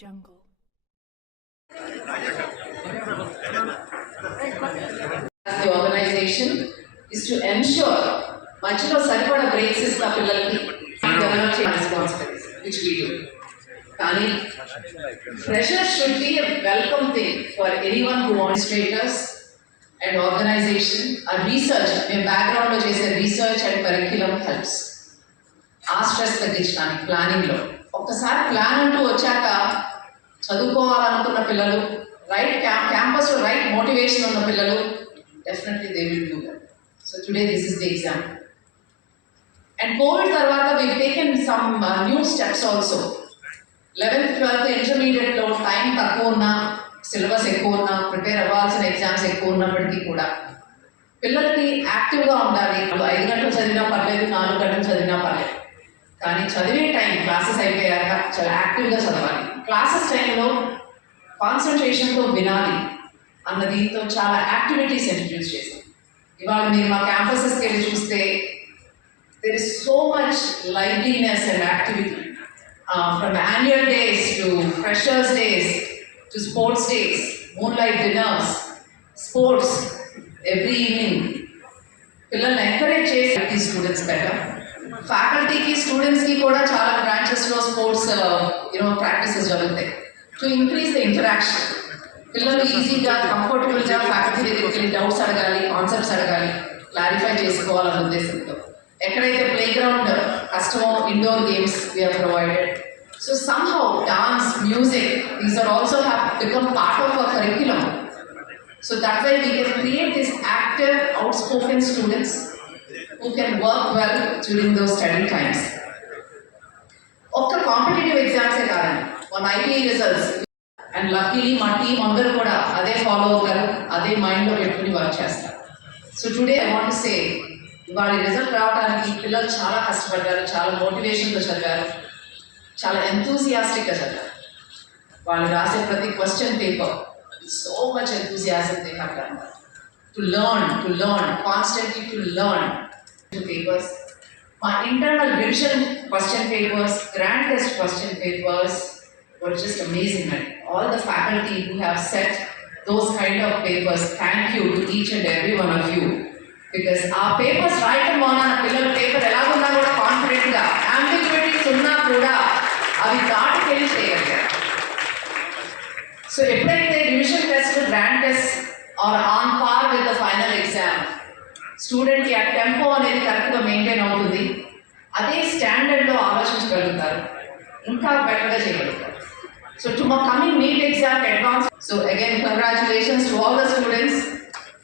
Jungle. The organization is to ensure మధ్యలో సరిపడ బ్రేక్స్ ఇస్తున్న పిల్లలకి డెవలప్ చేయాలి రెస్పాన్సిబిలిటీస్ విచ్ వీ డూ. కానీ pressure should be a welcome thing for anyone who administrators and organization. ఆ research మేము బ్యాక్గ్రౌండ్లో చేసే రీసెర్చ్ అండ్ కరిక్యులం హెల్ప్స్ ఆ స్ట్రెస్ తగ్గించడానికి ప్లానింగ్లో. ఒక్కసారి ప్లాన్ అంటూ వచ్చాక చదువుకోవాలనుకున్న పిల్లలు, రైట్ క్యాంపస్లో రైట్ మోటివేషన్ ఉన్న పిల్లలు definitely they will do that. So today this is the exam. And Covid తర్వాత we've taken some new steps also. 11th 12th ఇంటర్మీడియట్లో టైం తక్కువ ఉన్నా, సిలబస్ ఎక్కువ ఉన్నా, ప్రిపేర్ అవ్వాల్సిన ఎగ్జామ్స్ ఎక్కువ ఉన్నప్పటికీ కూడా పిల్లలకి యాక్టివ్గా ఉండాలి. 5 గంటలు చదివినా పర్లేదు, 4 గంటలు చదివినా పర్లేదు, కానీ చదివే టైం క్లాసెస్ అయిపోయాక చాలా యాక్టివ్గా చదవాలి. క్లాసెస్ టైంలో కాన్సన్ట్రేషన్తో వినాలి అన్న దీంతో చాలా యాక్టివిటీస్ ఇంట్రడ్యూస్ చేశాం. ఇవాళ మీరు మా క్యాంపసెస్కి వెళ్ళి చూస్తే there is so much liveliness and activity, from annual days to freshers days to sports days, moonlight dinners, sports every evening. పిల్లల్ని ఎంకరేజ్ చేసి స్టూడెంట్స్ బెటర్. ఫ్యాకల్టీకి స్టూడెంట్స్కి కూడా చాలా బ్రాంచెస్లో స్పోర్ట్స్ ప్రాక్టీసెస్ జరుగుతాయి టు ఇంక్రీజ్ ద ఇంటరాక్షన్. పిల్లలు ఈజీగా కంఫర్టబుల్గా ఫ్యాకల్టీ దగ్గరికి వెళ్ళి డౌట్స్ అడగాలి, కాన్సెప్ట్స్ అడగాలి, క్లారిఫై చేసుకోవాలన్న ఉద్దేశంతో ఎక్కడైతే ప్లే గ్రౌండ్ కష్టమో indoor games we're provided. So somehow dance, music, these are also have become part of our curriculum. So that why we can create this active outspoken students who can work well during those study times. ఒక్క కాంపిటేటివ్ ఎగ్జామ్సే కాదండి, మన IPE results and luckily మా టీం అందరూ కూడా అదే ఫాలో అవుతారు, అదే మైండ్లో పెట్టుకుని వర్క్ చేస్తారు. So today I want say వాళ్ళ రిజల్ట్ రావడానికి పిల్లలు చాలా కష్టపడ్డారు, చాలా మోటివేషన్తో చదివారు, చాలా ఎంతూసియాస్టిక్గా చదివారు. వాళ్ళు రాసే ప్రతి question paper so much enthusiasm they have done to learn constantly to learn papers. మా internal revision question papers, grand test question papers were just amazing, and all the faculty who have set those kind of papers, thank you to each and every one of you, because our papers రాయటం వలన పిల్లల పేపర్ ఎలాగున్నా కూడా కాన్ఫిడెంట్గా, అంబిగ్యూటీస్ ఉన్నా కూడా అవి దాటికెళ్ళి చేయగలిగారు. సో ఎప్పుడైతే revision test, grand test are on par with the final exam, స్టూడెంట్కి ఆ టెంపో అనేది కరెక్ట్గా మెయింటైన్ అవుతుంది, అదే స్టాండర్డ్లో ఆలోచించగలుగుతారు, ఇంకా బెటర్గా చేయగలుగుతారు. So to my coming NEET exam advance. So again, congratulations to all the students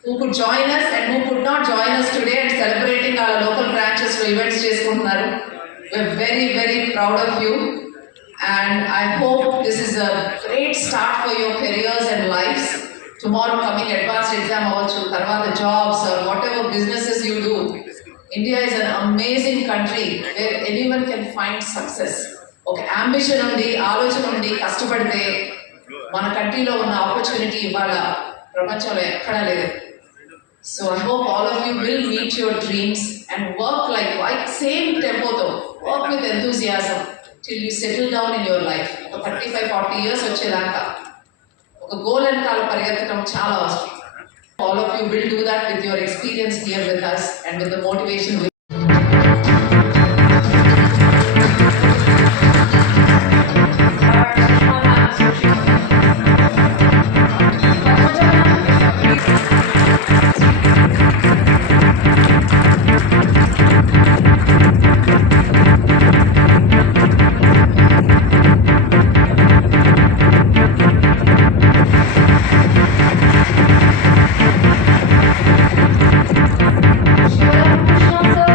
who could join us and who could not join us today and celebrating our local branches for events cheskunnaru. We're very, very proud of you, and I hope this is a great start for your careers and lives. Tomorrow coming advanced exam also, tarvata jobs or whatever businesses you do. India is an amazing country where anyone can find success. ఒక అంబిషన్ ఉంది, ఆలోచన ఉంది, కష్టపడితే మన కంట్రీలో ఉన్న ఆపర్చునిటీ ఇవాళ ప్రపంచంలో ఎక్కడా లేదు. So I hope all of you will meet your dreams and work like same టెంపోతో, work with enthusiasm till you settle down in your life. ఒక 35-40 years వచ్చేదాకా ఒక గోల్ వెనకాల పరిగెత్తడం చాలా అవసరం. All of you will do that with your experience here with us and with the motivation. Krishna sir.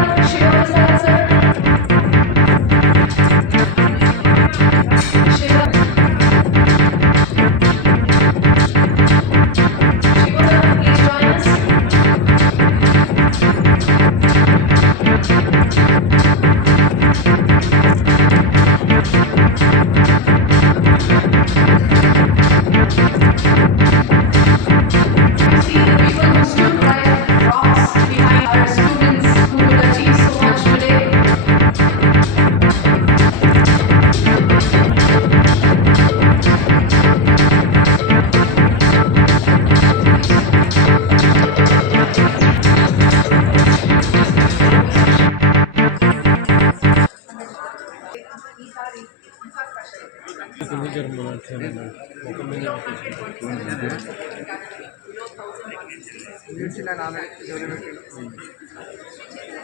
below 127 students in open category, below 1,166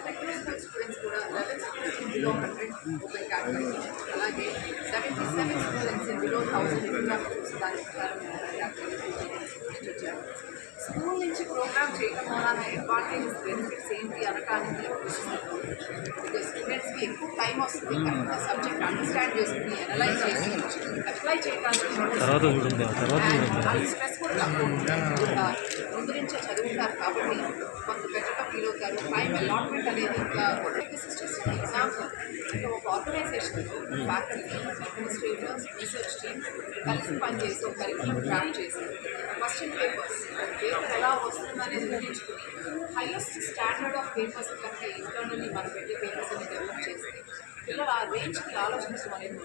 technical students కూడా 11 students in below 100 open category, అలాగే 77 students in below 1,000 international దాని ప్రకారం category వచ్చారు. స్కూల్ నుంచి ప్రోగ్రామ్ చేయడం వలన advantages benefits ఏంటి అనడానికి బికాస్ స్టూడెంట్స్కి ఎక్కువ టైం వస్తుంది కరెక్ట్గా సబ్జెక్ట్ అండర్స్టాండ్ చేసుకుని అనలైజ్ చేసి అప్లై చేయడానికి స్ట్రెస్ కూడా తక్కువ ముందు నుంచే చదువుతారు కాబట్టి కొంత బెటర్గా ఫీల్ అవుతారు. టైం అలాట్మెంట్ అనేది ఇంకా జస్ట్ ఎగ్జాంపుల్ ఇంకా ఒక ఆర్గనైజేషన్లో ఫ్యాకల్టీ అడ్మినిస్ట్రేటర్స్ రీసెర్చ్ టీమ్ కలిసి పనిచేసి ఒక కరికులం క్రాఫ్ట్ చేసి క్వశ్చన్ పేపర్స్ పేపర్ ఎలా వస్తుందనేది ఊహించుకుని హైయెస్ట్ స్టాండర్డ్ ఆఫ్ పేపర్స్ కంటే ఇంటర్నల్లీ మనం పెట్టే పేపర్స్ అని డెవలప్ చేస్తే పిల్లలు ఆ రేంజ్కి ఆలోచించడం అనేది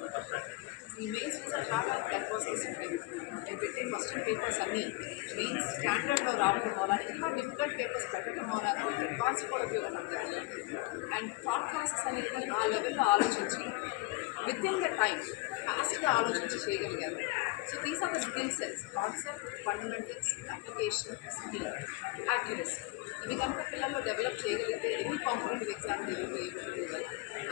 ఈ మెయిన్స్ రిజల్ట్ రావడానికి దట్ ప్రాసెస్ ఉంటుంది. నేను పెట్టే క్వశ్చన్ పేపర్స్ అన్నీ మెయిన్స్ స్టాండర్డ్లో రావడం వల్ల ఇంకా డిఫికల్ట్ పేపర్స్ పెట్టడం వల్ల అడ్వాన్స్ కూడా ఉపయోగపడుతుంది. అండ్ థాట్ ప్రాసెస్ అనేది ఆ లెవెల్లో ఆలోచించి విత్ ఇన్ ద టైం ఫాస్ట్గా ఆలోచించి చేయగలిగారు. So these are the skill sets: concept, fundamentals, application, skill, accuracy. ఇవి కనుక పిల్లల్లో డెవలప్ చేయగలిగితే ఎన్ని కాంపిటేటివ్ ఎగ్జామ్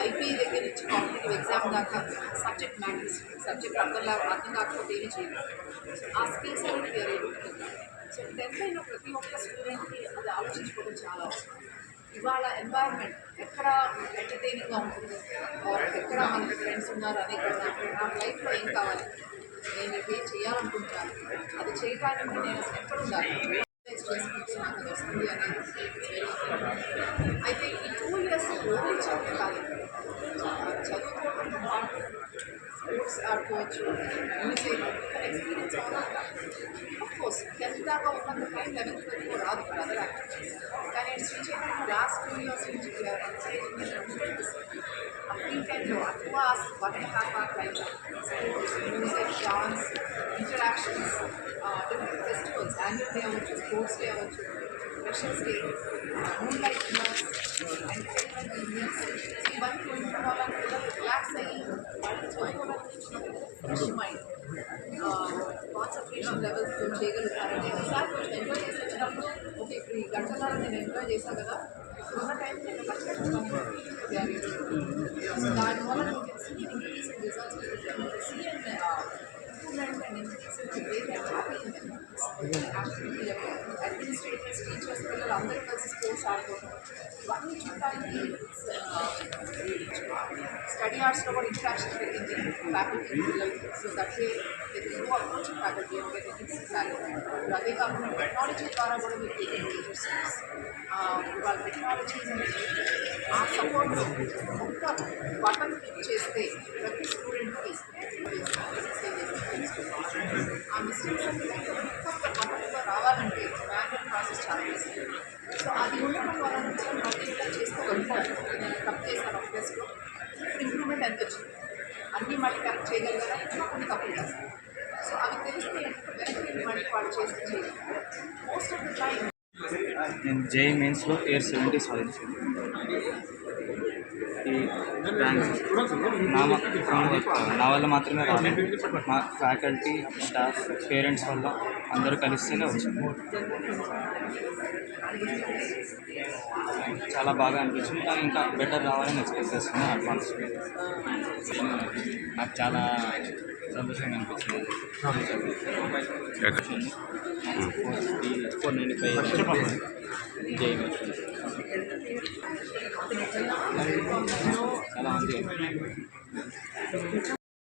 ఐపీఈ దగ్గర నుంచి కాంపిటేటివ్ ఎగ్జామ్ దాకా సబ్జెక్ట్ మ్యాటర్స్, సబ్జెక్ట్ అర్థం కాకపోతే ఏమి చేయలేదు. ఆ స్కిల్స్ అనేది వేరే. సో 10th అయిన ప్రతి ఒక్క స్టూడెంట్కి అది ఆలోచించుకోవడం చాలా అవసరం. ఇవాళ ఎన్వైర్న్మెంట్ ఎక్కడ ఎంటర్టైనింగ్గా ఉంటుంది, ఎక్కడ మనకి ఫ్రెండ్స్ ఉన్నారు అనే కన్నా నా లైఫ్లో ఏం కావాలి, నేను ఏం చేయాలనుకుంటున్నాను, అది చేయడానికి నేను అసలు ఎక్కడ ఉండాలి చేసుకుంటే నాకు అది వస్తుంది అనేది అయితే ఈ 2 years ఓన్లీ చదువు కాదు, చదువుకోవడంతో పాటు స్పోర్ట్స్ ఆడుకోవచ్చు, మ్యూజిక్ ఎక్స్పీరియన్స్ అఫ్కోర్స్ 10th దాకా ఉన్నంత టైం 11th వరకు రాదు ఫర్ అదర్ యాక్టివిటీస్. కానీ శ్రీ చైతన్య లాస్ట్ 2 years నుంచి ఆ ఫ్రీ టైంలో అట్లా 1.5 hour time sports, music, dance, interactions, different festivals, annual day అవ్వచ్చు, స్పోర్ట్స్ డే అవ్వచ్చు, freshers day, moon light dinners, entertainment events, ఇవన్నీ ఉండడం వల్ల పిల్లలు రిలాక్స్ అయ్యి వాళ్ళు చదువుకోవడానికి ఫ్రెష్ మైండ్, కాన్సన్ట్రేషన్ లెవెల్స్తో చేయగలుగుతారని ఒకసారి కొంచెం ఎంజాయ్ చేసి వచ్చినప్పుడు ఓకే ఇప్పుడు ఈ గంటన్నర నేను ఎంజాయ్ చేశాను కదా, ఇప్పుడున్న టైం నేను కష్టపడుతున్నాను దానివల్ల increase in results improvement and increase in great and happy activity level. Administrators, teachers, పిల్లలు అందరూ కలిసి స్పోర్ట్స్ ఆడుకోవడం ఇవన్నీ చూడడానికి స్టడీ అవర్స్లో కూడా ఇంట్రాక్షన్ పెరిగింది ఫ్యాకల్టీ పిల్లలకి. సో దట్ వే ఎక్కువ అప్రోచ్ ఫ్యాకల్టీ అంటే అదే కాకుండా టెక్నాలజీ ద్వారా కూడా మీరు టీచర్స్ వాళ్ళ టెక్నాలజీస్ ఆ సపోర్ట్ ఒక్క బటన్ క్లిక్ చేస్తే ప్రతి స్టూడెంట్కి ఆ మిస్టేక్స్ ఒక్క బటన్లో రావాలంటే మాన్యువల్ ప్రాసెస్ చాలా చేస్తుంది. సో అది ఉండడం వల్ల మళ్ళీ ఇలా చేసుకోగలుగుతారు. నేను తప్పు చేశాను ఒక టెస్ట్లో, ఇప్పుడు ఇంప్రూవ్మెంట్ ఎంత వచ్చింది, అన్నీ మళ్ళీ కరెక్ట్ చేయగలిగారా, ఇంకా కొన్ని తప్పులు చేస్తాను. సో అవి తెలిస్తే బెనిఫిట్ మళ్ళీ వాళ్ళు చేస్తే చేయగలుగుతారు. మోస్ట్ ఆఫ్ ద టైం నేను జేఈ మెయిన్స్లో 870 సాధించాను. ఈ ర్యాంక్స్ నా వల్ల మాత్రమే రాలేదు, మా ఫ్యాకల్టీ, స్టాఫ్, పేరెంట్స్ వల్ల అందరూ కలిస్తేనే వచ్చింది. చాలా బాగా అనిపించింది, కానీ ఇంకా బెటర్ రావాలని ఎక్స్పెక్ట్ చేస్తున్నాను. అడ్వాన్స్ నాకు చాలా సంతోషంగా అనిపించింది. 495 జేఈ చాలా మంది